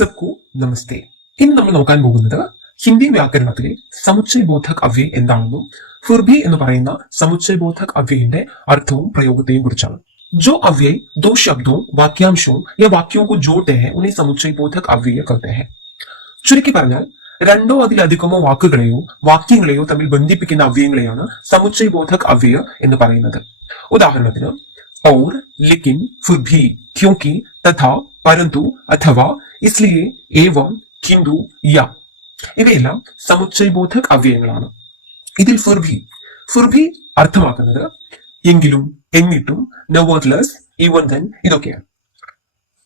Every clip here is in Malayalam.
सबको നമസ്തേ. ഇന്ന് നമ്മൾ നോക്കാൻ പോകുന്നത് ഹിന്ദി വ്യാകരണത്തിലെ സമുച്ചയബോധക് അവ്യയ എന്താണെന്നും ഫുർബി എന്ന് പറയുന്ന സമുച്ചയബോധക് അവ്യയുടെ അർത്ഥവും പ്രയോഗത്തെയും കുറിച്ചാണ്. जो अव्यय दो शब्दों वाक्यांशों या वाक्यों को जोड़ते हैं उन्हें समुच्चयबोधक अव्यय कहते हैं. ചുരുക്കി പറഞ്ഞാൽ രണ്ടോ അതിലധികമോ വാക്കുകളെയോ വാക്യങ്ങളെയോ തമ്മിൽ ബന്ധിപ്പിക്കുന്ന അവ്യയങ്ങളെയാണ് സമുച്ചയബോധക് അവ്യയ എന്ന് പറയുന്നത്. ഉദാഹരണത്തിന് और लेकिन फिर भी क्योंकि तथा परंतु अथवा इसलिए एवं किंतु या ഇവയെല്ലാം സമുച്ചയബോധക് അവ്യയങ്ങളാണ്. ഇതിൽ ഫുർഭി അർത്ഥമാക്കുന്നത് എങ്കിലും എന്നിട്ടും നെവർട്ട്ലെസ് ഈവൻ ദെൻ ഇതൊക്കെയാണ്.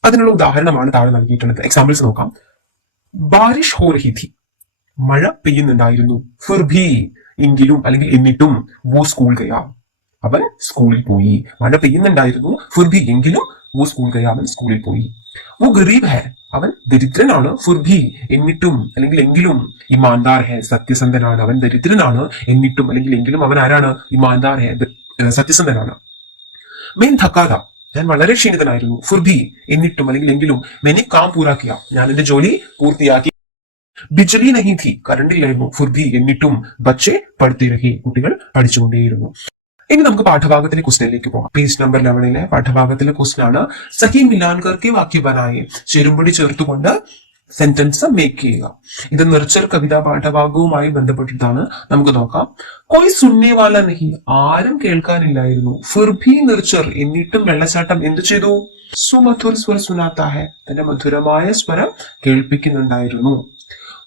അതിനുള്ള ഉദാഹരണമാണ് താഴെ നൽകിയിട്ടുള്ളത്. എക്സാമ്പിൾസ് നോക്കാം. ബാരിഷ് ഹോ രഹി ഥി, മഴ പെയ്യുന്നുണ്ടായിരുന്നു. ഫുർഭി എങ്കിലും അല്ലെങ്കിൽ എന്നിട്ടും വോ സ്കൂൾ ഗയാ, അവൻ സ്കൂളിൽ പോയി. മഴ പെയ്യുന്നുണ്ടായിരുന്നു, ഫുർഭി എങ്കിലും വോ സ്കൂൾ ഗയാ, അവൻ സ്കൂളിൽ പോയി. വോ ഗരീബ് ഹെ, അവൻ ദരിദ്രനാണ്. ഫുർഭി എന്നിട്ടും അല്ലെങ്കിൽ എങ്കിലും. ഇമാൻദാർ ഹെ, സത്യസന്ധനാണ്. അവൻ ദരിദ്രനാണ് എന്നിട്ടും അല്ലെങ്കിൽ എങ്കിലും അവൻ ആരാണ്? ഇമാൻദാർ ഹെ, സത്യസന്ധനാണ്. മെയിൻ ധക്കാത, ഞാൻ വളരെ ക്ഷീണിതനായിരുന്നു. ഫുർഭി എന്നിട്ടും അല്ലെങ്കിൽ എങ്കിലും. മെനെ കാം പൂരാക്കിയ, ഞാൻ എന്റെ ജോലി പൂർത്തിയാക്കി. ബിജ്ലി നഹി ഥി, കറണ്ടില്ലായിരുന്നു. ഫുർഭി എന്നിട്ടും. ബച്ചെ പഠിത്തേ രഹി, കുട്ടികൾ പഠിച്ചുകൊണ്ടേയിരുന്നു. ഇനി നമുക്ക് പാഠഭാഗത്തിലെ ക്വസ്റ്റ്യനിലേക്ക് പോകാം. പേജ് നമ്പർ 11 പാഠഭാഗത്തിലെ ക്വസ്റ്റ്യൻ ആണ് സഹി മിലാൻ കർക്കെ വാക്യ ബനായെ, ചേരുംപടി ചേർത്തുകൊണ്ട് സെന്റൻസ് മേക്ക് ചെയ്യുക. ഇത് നിർച്ചർ കവിതാ പാഠഭാഗവുമായി ബന്ധപ്പെട്ടിട്ടാണ്. നമുക്ക് നോക്കാം. കോയി സുന്നേ വാല നഹി, ആരും കേൾക്കാനില്ലായിരുന്നു. ഫിർഭി നിർച്ചർ, എന്നിട്ടും വെള്ളച്ചാട്ടം എന്ത് ചെയ്തു? സുമധുർ സ്വർ സുനാത്ത ഹെ, തന്റെ മധുരമായ സ്വരം കേൾപ്പിക്കുന്നുണ്ടായിരുന്നു.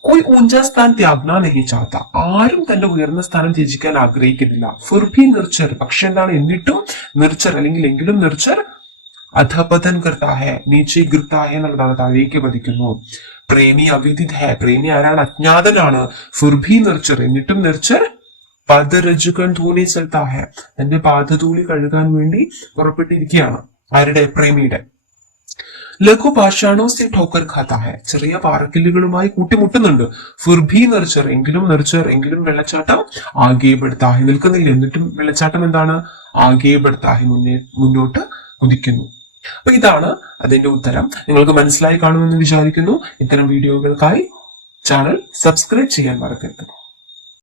कोई ऊंचा स्थान त्यागना नहीं चाहता, ആരും തന്റെ ഉയർന്ന സ്ഥാനം ത്യജിക്കാൻ ആഗ്രഹിക്കുന്നില്ല. ഫുർഭി നിർച്ചർ, പക്ഷെ എന്താണ്? എന്നിട്ടും നിർച്ചർ അല്ലെങ്കിൽ എങ്കിലും നിർച്ചർ അധപതൻ കർത്താ ഹെ, നീച്ചെ ഗിർത്താ ഹെ എന്നുള്ളതാണ്, താഴേക്ക് പതിക്കുന്നു. പ്രേമി അവിദിത് ഹെ, പ്രേമി ആരാണ്? അജ്ഞാതനാണ്. ഫുർഭി നിർച്ചർ, എന്നിട്ടും നിർച്ചർ പദരജുകൻ ധൂനി ചൽത്താ ഹെ, തന്റെ പാദധൂളി കഴുകാൻ വേണ്ടി പുറപ്പെട്ടിരിക്കുകയാണ്. ആരുടെ? പ്രേമിയുടെ. ലഘു പാഷാണോ സെ ഠോക്കർ ഖാത്താ ഹെ, ചെറിയ പാറക്കല്ലുകളുമായി കൂട്ടിമുട്ടുന്നുണ്ട്. ഫുർഭി നിർച്ചർ, എങ്കിലും വെള്ളച്ചാട്ടം. ആകെ ബഡ്താ ഹെ, നിൽക്കുന്നില്ല, എന്നിട്ടും വെള്ളച്ചാട്ടം എന്താണ്? ആകെ ബഡ്താ ഹെ, മുന്നോട്ട് കുതിക്കുന്നു. അപ്പൊ ഇതാണ് അതിന്റെ ഉത്തരം. നിങ്ങൾക്ക് മനസ്സിലായി കാണുമെന്ന് വിചാരിക്കുന്നു. ഇത്തരം വീഡിയോകൾക്കായി ചാനൽ സബ്സ്ക്രൈബ് ചെയ്യാൻ മറക്കരുത്.